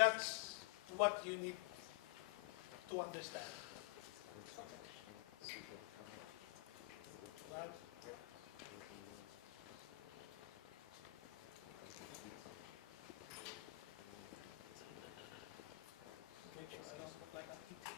that's what you need to understand. Right? Make sure I don't look like a idiot.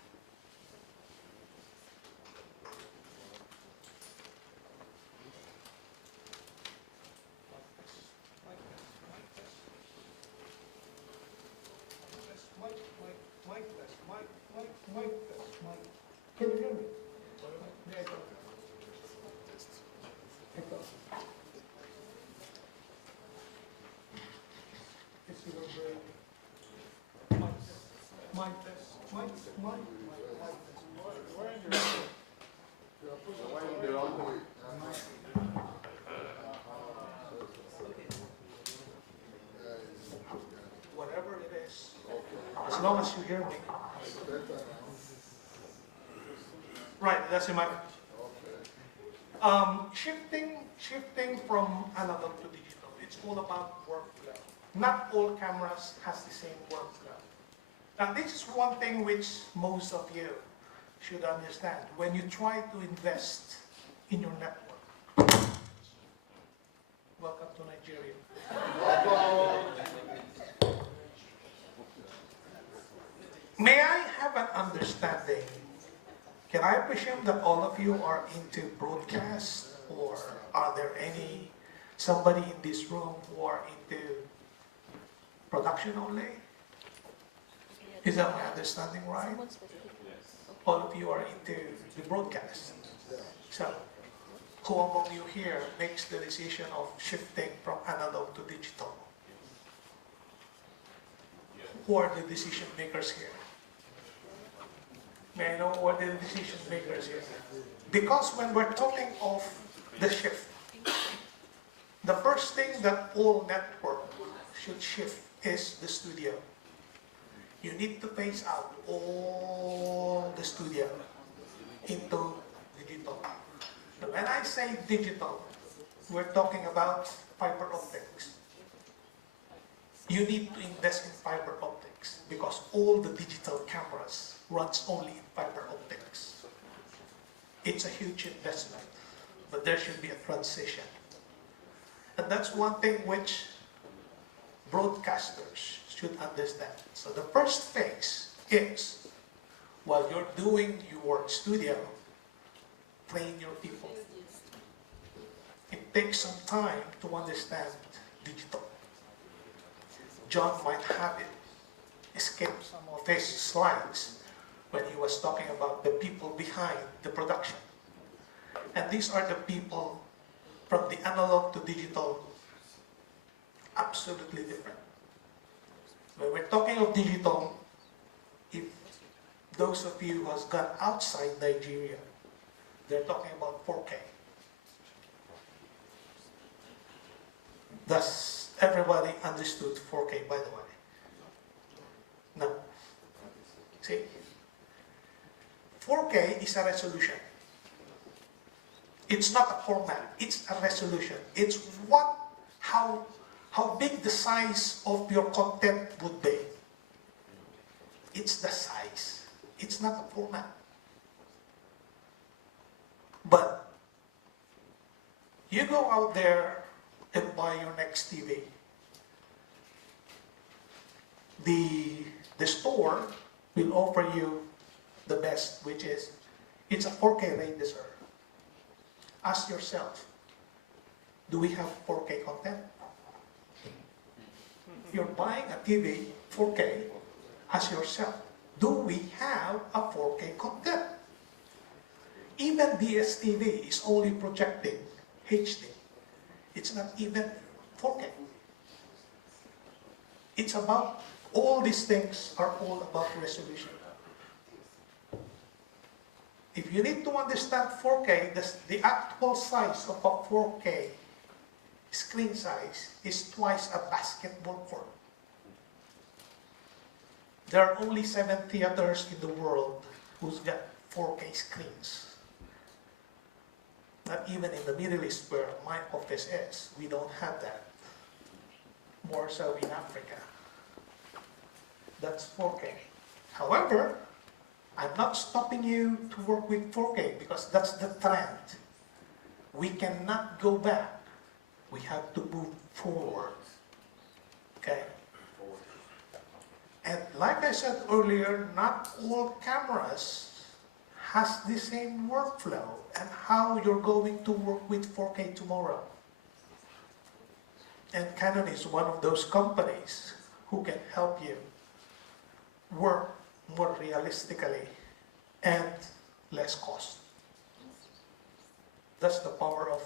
Can you hear me? There you go. Echo. It's your brain. Mic test. Mic test. Whatever it is, as long as you hear me. Right, that's in my shifting from analog to digital. It's all about workflow. Not all cameras has the same workflow. Now, this is one thing which most of you should understand when you try to invest in your network. Welcome to Nigeria. May I have an understanding? Can I presume that all of you are into broadcast, or are there somebody in this room who are into production only? Is that my understanding right? All of you are into the broadcast. So, who among you here makes the decision of shifting from analog to digital? Who are the decision makers here? May I know who are the decision makers here? Because when we're talking of the shift, the first thing that all network should shift is the studio. You need to phase out all the studio into digital. So when I say digital, we're talking about fiber optics. You need to invest in fiber optics because all the digital cameras runs only in fiber optics. It's a huge investment, but there should be a transition. And that's one thing which broadcasters should understand. So the first phase is, while you're doing your studio, train your people. It takes some time to understand digital. John might have it escape some of his slides when he was talking about the people behind the production. And these are the people from the analog to digital, absolutely different. When we're talking of digital, if those of you who has gone outside Nigeria, they're talking about 4K. Does everybody understood 4K, by the way? No. See? 4K is a resolution. It's not a format, it's a resolution. It's how big the size of your content would be. It's the size. It's not a format. But you go out there and buy your next TV. The store will offer you the best, which is, it's a 4K range, sir. Ask yourself, do we have 4K content? You're buying a TV 4K, ask yourself, do we have a 4K content? Even DSTV is only projecting HD. It's not even 4K. It's about, all these things are all about resolution. If you need to understand 4K, the actual size of a 4K screen size is twice a basketball court. There are only 7 theaters in the world who's got 4K screens. Not even in the Middle East where my office is, we don't have that. More so in Africa. That's 4K. However, I'm not stopping you to work with 4K because that's the trend. We cannot go back. We have to move forward. Okay? And like I said earlier, not all cameras has the same workflow and how you're going to work with 4K tomorrow. And Canon is one of those companies who can help you work more realistically and less cost. That's the power of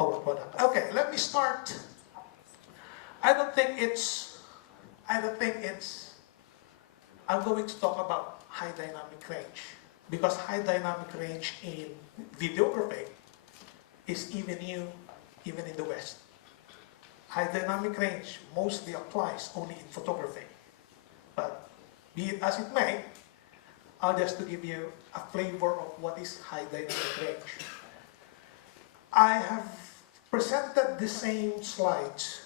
our product. Okay, let me start. I'm going to talk about high dynamic range because high dynamic range in videography is even new, even in the West. High dynamic range mostly applies only in photography. But be it as it may, I'll just to give you a flavor of what is high dynamic range. I have presented the same slides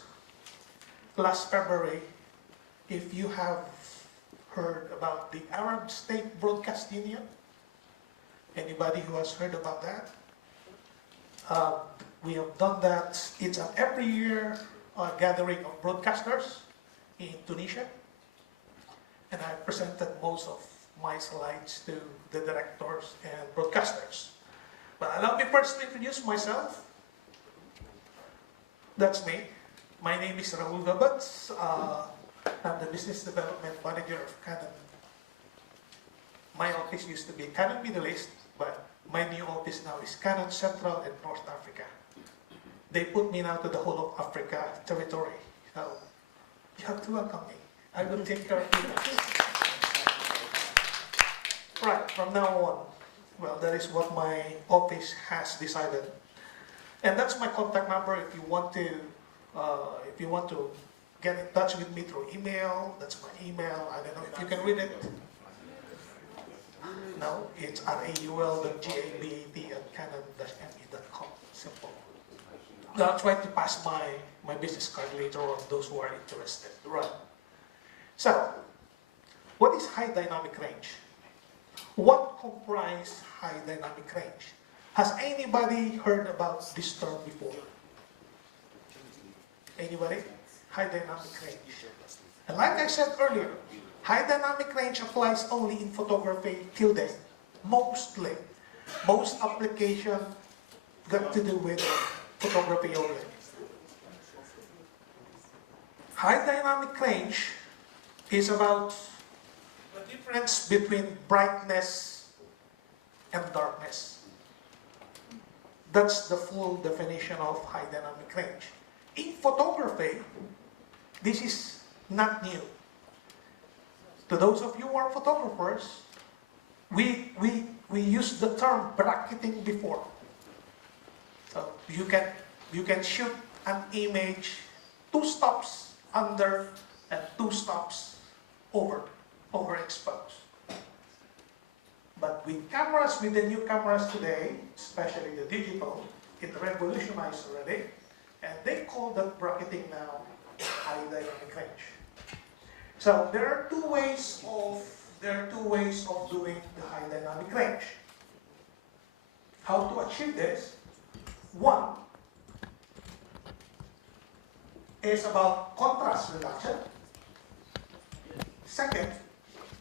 last February. If you have heard about the Arab State Broadcast Union, anybody who has heard about that? We have done that. It's an every year gathering of broadcasters in Tunisia. And I presented most of my slides to the directors and broadcasters. But allow me first to introduce myself. That's me. My name is Raul Gabat. I'm the Business Development Manager of Canon. My office used to be Canon Middle East, but my new office now is Canon Central and North Africa. They put me now to the whole of Africa territory. So you have to welcome me. I will take care of you. Right, from now on, well, that is what my office has decided. And that's my contact number if you want to get in touch with me through email. That's my email. I don't know if you can read it. No, it's raul.gabat@canon-me.com. Simple. I'll try to pass my business card later on those who are interested. Right. So, what is high dynamic range? What comprises high dynamic range? Has anybody heard about this term before? Anybody? High dynamic range. And like I said earlier, high dynamic range applies only in photography till then. Mostly. Most application got to do with photography only. High dynamic range is about the difference between brightness and darkness. That's the full definition of high dynamic range. In photography, this is not new. To those of you who are photographers, we used the term bracketing before. So you can shoot an image 2 stops under and 2 stops overexposed. But with cameras, with the new cameras today, especially the digital, it revolutionized already, and they call that bracketing now high dynamic range. So there are two ways of doing the high dynamic range. How to achieve this? One is about contrast reduction. Second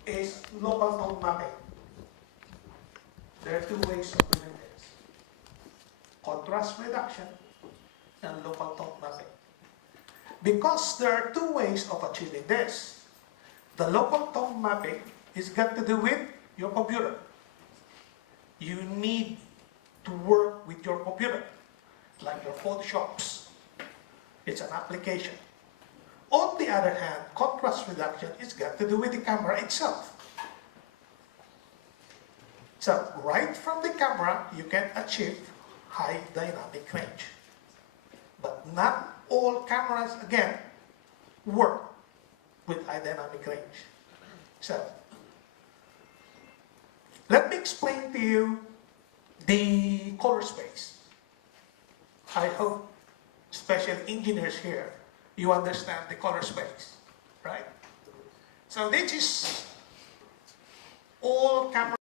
is local tone mapping. There are 2 ways of doing this. Contrast reduction and local tone mapping. Because there are 2 ways of achieving this. The local tone mapping is got to do with your computer. You need to work with your computer, like your Photoshops. It's an application. On the other hand, contrast reduction is got to do with the camera itself. So, right from the camera, you can achieve high dynamic range. But not all cameras, again, work with high dynamic range. So, let me explain to you the color space. I hope, especially engineers here, you understand the color space, right? So this is all camera